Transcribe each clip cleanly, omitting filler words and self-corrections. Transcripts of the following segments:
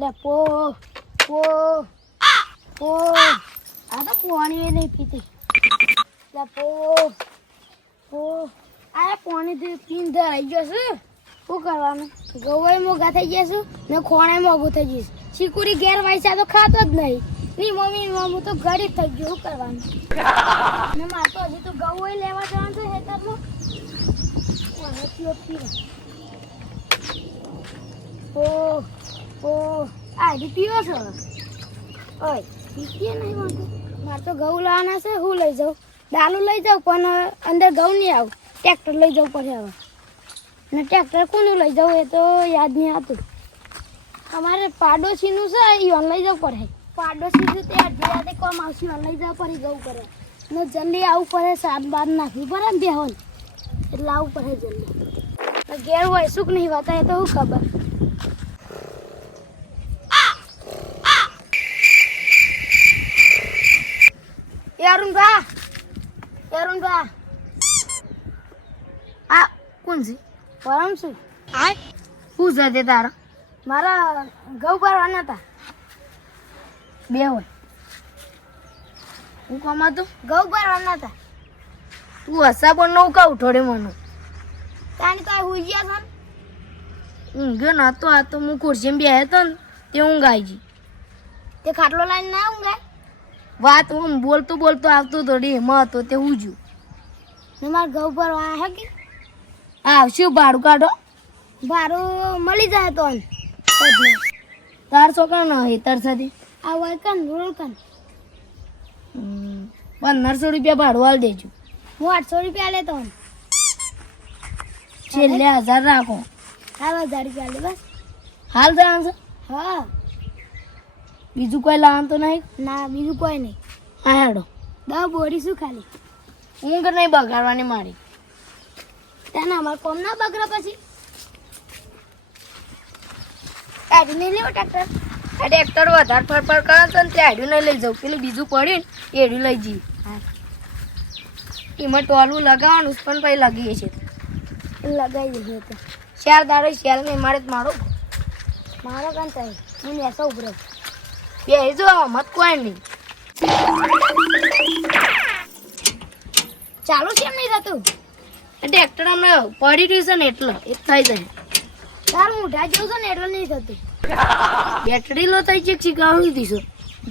લે પો પો પો આ તો પાણી નહીં પીતી. લે પો પો આ પાણી પીને ધરાઈ ગયો છે. શું કરવાનું? ગવાય મોગા થઈ જશે ને ખોણે મોગું થઈ જશે. ચીકુરી ઘેર વાયસા તો ખાતો જ નહીં. ની મમ્મી હું તો ગરીબ થઈ ગયું. શું કરવાનું? ને મારે તો હજી તો ગવાય લેવા જવાનું છે ખેતરમાં. ઓ ઓ આ પીવો છો? ઓય પીતીએ નહીં વાંધો. મારે તો ઘઉં લાવવાના છે. હું લઈ જાઉં? ડાલું લઈ જાઉં પણ અંદર ઘઉં નહીં આવું. ટ્રેક્ટર લઈ જવું પડે હવે. ને ટ્રેક્ટર કોનું લઈ જવું એ તો યાદ નહીં આવતું. અમારે પાડોશીનું છે એ લઈ જવું પડે. પાડોશી છે તે અડધી કોમ આવશે લઈ જવું પડે. ઘઉં કરે ને જલ્દી આવવું પડે. સાત બાર નાખવી પડે ને બેહોન એટલે આવવું પડે જલ્દી. ઘેર હોય શું નહીં વાતા એ તો શું ખબર. અરુણભા આ કોણ છે? પરમ છું. શું છે તે તારા? મારા ઘઉં ભરવાના હતા. બે હોય હું કમાતું ઘઉં ભરવાના હતા. તું હસા પણ નવું કહું થોડે મને તાણી તો હુઈ ગયા છો ને? ઊંઘ્યો નતો. આ તો હું ખુરશીમાં બેહ્યો હતો ને તે ઊંઘાઈ ગઈ. તે ખાટલો લાઈને ના ઊંઘાય? વાત હું બોલતો બોલતો આવતો થોડી એમાં હતો તે ઊંઘ્યું ને મારે ઘઉં ભરવા હે કે આવશું. ભાડું કાઢો. ભાડું મળી જાય તો તાર છોકરા ના હેતર સાથે આ હોય કન રોલ કન 1500 રૂપિયા ભાડું હાલ દેજો. હું 800 રૂપિયા લેતો છેલ્લે 1000 રાખો. હા 1000 રૂપિયા લે બસ. હાલ જવાનું છે? હા. બીજું કોઈ લાવવાનું તો નહીં? ના બીજું કોઈ નહીં. હા હેડો. 10 બોરી શું ખાલી ઊંઘ નહીં બગાડવાની મારી. તને અમારે કોમ ના બગડે પછી. ગાડી નહીં લેવો ટ્રેક્ટર? આ ટ્રેક્ટર વધારે ફરફર કરે છે ને તે આડ્યું નહીં લઈ જાઉં. પેલું બીજું પડ્યું ને એડ્યું લઈ જઈએ. એમાં ટોલું લગાવવાનું પણ પછી લગીએ છીએ લગાવી દઈએ તો 4 દાડો શેલ નહીં મારે જ મારો કાન થાય. હું નેસો ઉભરો બે જો મત કોઈ નહીં. ચાલુ છે એમ નહીં થતું. ટ્રેક્ટર હમણાં પડી રહ્યું છે ને એટલે એ થઈ જાય. તારું મોઢા જેવું છે ને એટલે નહીં થતું. બેટરી લો થઈ છે શીખવાડી દીધું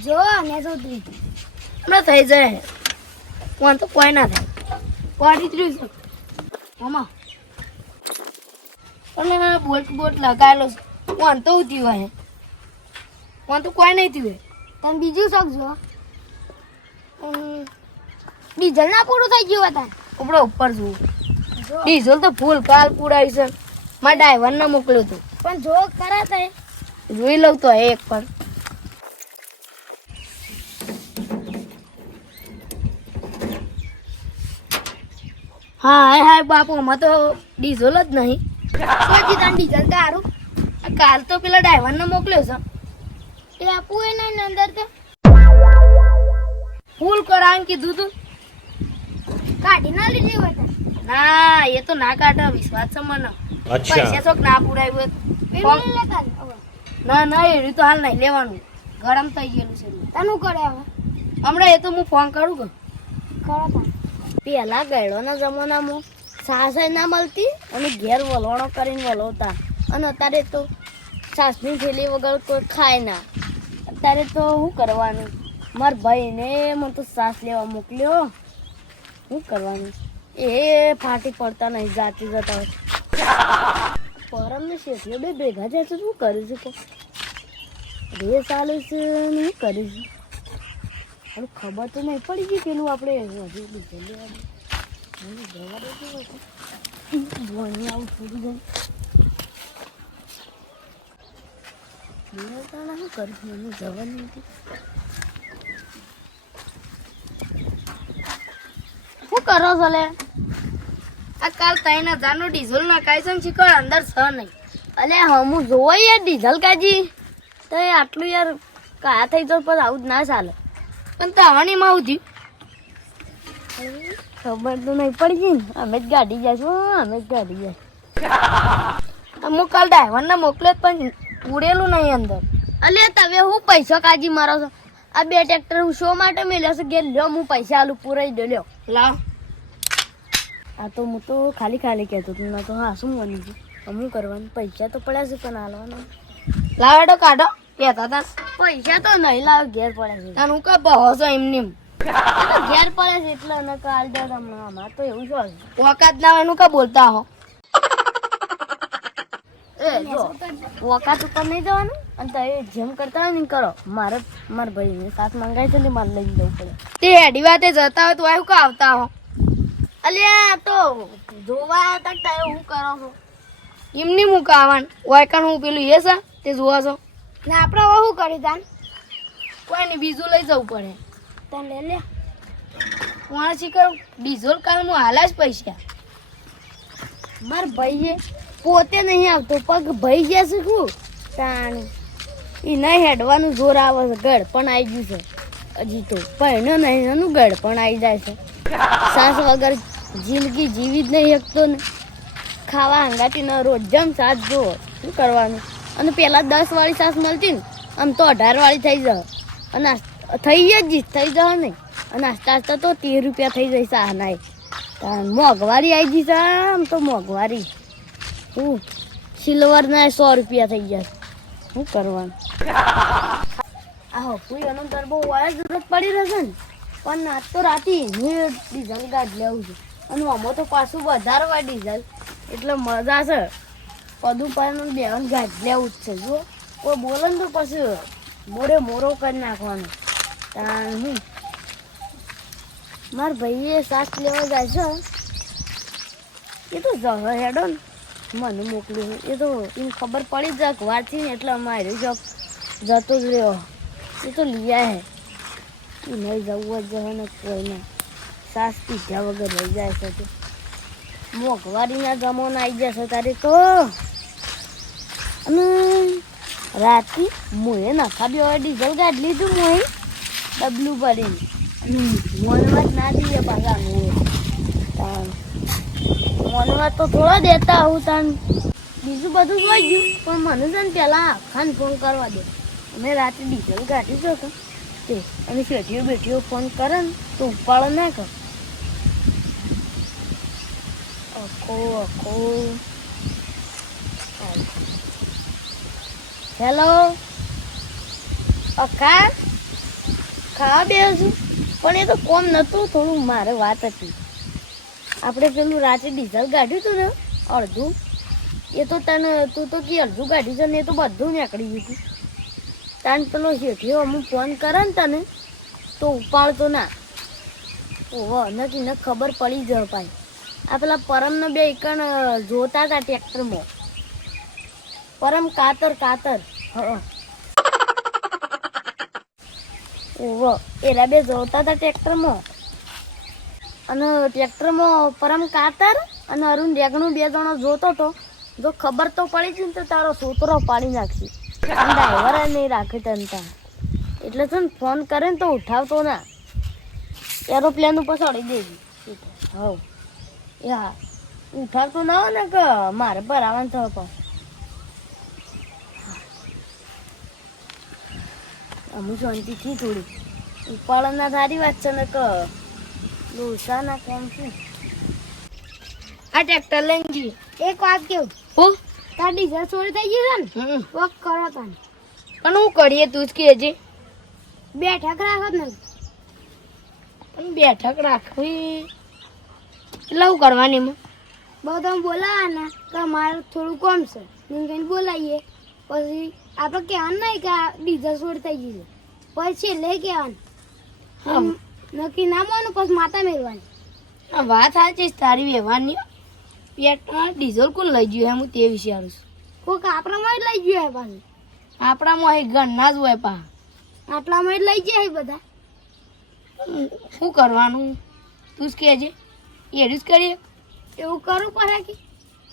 જો ને જો હમણાં થઈ જાય. કોણ તો કોઈ ના થાય. પડી જ રહ્યું છે મામા. તમે બોટ બોટ લગાવેલો છે. કોણ તો ઉઠ્યું હોય કોણ તો કોઈ નહીં થયું. તમે બીજું શકજો. ડીઝલ ના પૂરું થઈ ગયું હતા. આપણે ઉપર જવું. ડીઝલ તો ફૂલ કાલ પૂરાયું છે. મારા ડ્રાઈવરને મોકલ્યો હતો પણ જો ખરા થાય જોઈ લઉં તો એક પર. હા હા બાપુ આમાં તો ડીઝલ જ નહીં. ડીઝલ તો સારું. કાલ તો પેલા ડ્રાઈવરને મોકલ્યો છે એ આપવું એ નહીં અંદર તો ફૂલ કરાવીને કીધું તું. કાઢી ના લીધી હોય ના એ તો ના કાઢે. વિશ્વાસ છે મને. પૈસા શોખ ના પુરાયું ના ના એવી તો હાલ નહીં લેવાનું. ગરમ થઈ ગયેલું છે. તનું કરે હવે હમણાં એ તો હું ફોન કરું કે પેલા ગયડોના જમાનામાં સાસ ના મળતી અને ઘેર વલોણો કરીને વલોતા. અને અત્યારે તો સાસની થેલી વગર કોઈ ખાય ના. અત્યારે તો શું કરવાનું? મારા ભાઈને મને તો સાસ લેવા મોકલ્યો. શું કરવાનું? એ ફાટી પડતા નહીં જાતી જતા હોય. પરમ ને શેઠીઓ બે ભેગા જાય તો શું કરીશું? તો રેસ ચાલુ છે શું કરીશું? હવે ખબર તો નહીં પડી ગઈ પેલું આપણે હજુ લીધે લેવાનું જવા દેતું આવું થોડું જાય. શું કરીશું? એને જવાનું નથી. શું કરો છો લે? આ કાલ 3000 નું ડીઝલ નાખાય છે શીખર અંદર છ નહીં. અલે હું જોવો યાર ડીઝલ કાજી તો આટલું યાર કાયા થઈ તો પછી આવું જ ના ચાલે. પણ તહાણીમાં આવું થયું ખબર તો નહીં પડી ગઈ ને. અમે જ ગાડી જઈશું. અમે જ ગાડી જાય. અમુક કાલ ડ્રાઈવરને મોકલે પણ ઉડેલું નહીં અંદર. અલ્યા તમે હું પૈસા કાજી મારો છો? આ બે ટ્રેક્ટર હું શો માટે મેલ્યો છે? ઘેર લ્યો, હું પૈસા આલું પૂરાઈ દો, લ્યો લાવ. આ તો હું તો ખાલી કહેતો હતો, ના તો હા શું બની ગયું? અમુક કરવાનું પૈસા તો પડ્યા છે પણ હાલવાના. લાવેડો કાઢો કહેતા હતા. પૈસા તો નહીં લાવ, ઘેર પડ્યા છે. અને હું કઈ બહો છો એમની ઘેર પડે છે એટલે અને કાલ દે તમને. અમારે તો એવું શું વખત ના હોય એનું કઈ બોલતા હો. એ જો વકાત ઉપર નહીં જવાનું અને તમે જેમ કરતા હોય ને કરો. મારા ભાઈને સાથ મંગાવી છે ને મારે લઈને જવું પડે. તે હેડી વાતે જતા હોય તો આવ્યું કા આવતા હો. અલ્યા તો જોવા તક તમે હું કરો છો? એમની હું કાવાનું વાયકાન હું પેલું એ છે તે જોવા છો ને આપણે હવે શું કરી તાન? કોઈ નહીં બીજું લઈ જવું પડે. તને લે લે કોણ શીખર ડીઝલ કાલ હું હાલા જ પૈસા. માર ભાઈએ પોતે નહીં આવતો પગ ભાઈ ગયા શીખવું તાણ એ નહીં હેડવાનું જોર આવે છે. ગળ પણ આવી ગયું છે હજી તો પહેણ્યો નહીં એનું ગળ પણ આવી જાય છે. સાસ વગર જિંદગી જીવી જ નહીં શકતો ને. ખાવા હંગાતી ન રોજ જમ સાસ જુઓ શું કરવાનું. અને પેલા 10 વાળી સાસ મળતી ને આમ તો 18 વાળી થઈ જાય અને થઈ જાય નહીં. અને આસ્તા આસ્તા તો 30 રૂપિયા થઈ જાય સાહ નાય. મોંઘવારી આવી ગઈ છે આમ તો મોંઘવારી. હું સિલ્વર ના 100 રૂપિયા થઈ જાય. શું કરવાનું? આ હપુઈ એનો ગરબો વાયા જરૂરત પડી રહેશે ને પણ આજ તો રાતે ડીઝલ ગાઢ લેવું છે. અને આમાં તો પાછું વધારે હોય ડીઝલ એટલે મજા છે. પદું પાનું બેવાનું ગાઢ લેવું જ છે. જો કોઈ બોલે ને તો પછી મોરો કરી નાખવાનો. હું મારા ભાઈએ સાસ લેવા જાય છે એ તો જવા હેડો ને મને મોકલ્યું. એ તો એને ખબર પડી જાય વાંચી ને એટલે અમારે જતો જ રહ્યો. એ તો લીયા હે એ નહીં જવું જ ને કોઈને સાસ પીધા વગર લઈ જાય છે. તો મોંઘવારીના જમાના આવી જશે તારે તો. અને રાતે મોએ નખાબ્યો હોય ડીઝલ ગાઢ લીધું મોએ ડબલું ભરીને અને મોનમાં જ ના દઈએ પાછા મોનમાં તો થોડા દેતા આવું તાન બીજું બધું જોઈ ગયું પણ મને છે ને પેલા આખાને ફોન કરવા દે. અમે રાતે ડીઝલ કાઢી છો તે અને બેઠીઓ ફોન કરે ને તો ઉપાડો ના કર. અખો હેલો અખા ખાવા બેસું પણ એ તો કોમ નતું. થોડું મારે વાત હતી. આપણે પેલું રાતે ડીઝલ કાઢ્યું હતું ને અડધું એ તો તને તું તો કે અડધું કાઢ્યું છે ને એ તો બધું નીકળી ગયું હતું. તાન પેલો શેઠિયો અમુક ફોન કરે ને તને તો ઉપાડતો ના. ઓહો નથી ને ખબર પડી જાય ભાઈ. આ પેલા પરમને બે એકણ જોતા હતા ટ્રેક્ટરમાં. પરમ કાતર હા ઓહો એરા બે જોતા હતા ટ્રેક્ટરમાં. અને ટ્રેક્ટરમાં પરમ કાતર અને અરુણ ડેગણું 2 જણો જોતો હતો. જો ખબર તો પડી છે ને તો તારો છોકરો પાડી નાખશે. ડ્રાઈવર નહીં રાખે તનતા એટલે છે ને ફોન કરે ને તો ઉઠાવતો ના. એરોપ્લેન ઉપર ચડી દેજે. હા યા ઉઠાવતો ના હોય ને કે મારે પર આવવાનું થયો પણ અમુક શાંતિથી થોડી ઉપાડવાના સારી વાત છે ને કે લોસાના કેમ શું. આ ટ્રેક્ટર લઈને ગઈ. એક વાત કેવું હો તાર ડીઝલ ચોરી થઈ ગયું છે ને વોક કરો તને પણ હું કરીએ તું જ કહેજે. બેઠક રાખો ને પણ બેઠક રાખવી એટલે હું કરવાની એમાં બહુ તમે બોલાવાના કે મારે થોડું કોમ છે કઈ બોલાવીએ પછી આપણે કહેવાનું નહીં કે આ ડીઝલ ચોરી થઈ ગયું છે પછી લે કહેવાનું નક્કી ના માનું પછી માતા મેળવાની. આ વાત સાચી છે તારી વ્યવહારની. પેટમાં ડીઝલ કોણ લઈ ગયું હું તે વિચારું છું. કોઈક આપણામાં જ લઈ ગયું પાછું. આપણામાં એ ઘરના જ હોય પા આટલામાં જ લઈ જાય બધા. શું કરવાનું તું જ કહેજે. એડું જ કરીએ એવું કરવું પડે કે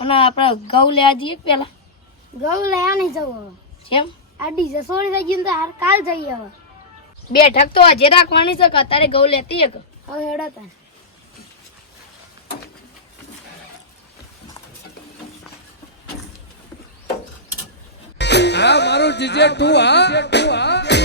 અને આપણે ઘઉં લેવા જઈએ પેલા. ઘઉં લેવા નહીં જવું હવે. કેમ? આ ડીઝલ ચોરી થઈ ગયું તો હાર કાલ જઈએ હવે. બેઠક તો હજે રાખવાની છે કે અત્યારે ઘઉં લેતી એક હવે હેડા તા હા મારું જીજે તું હા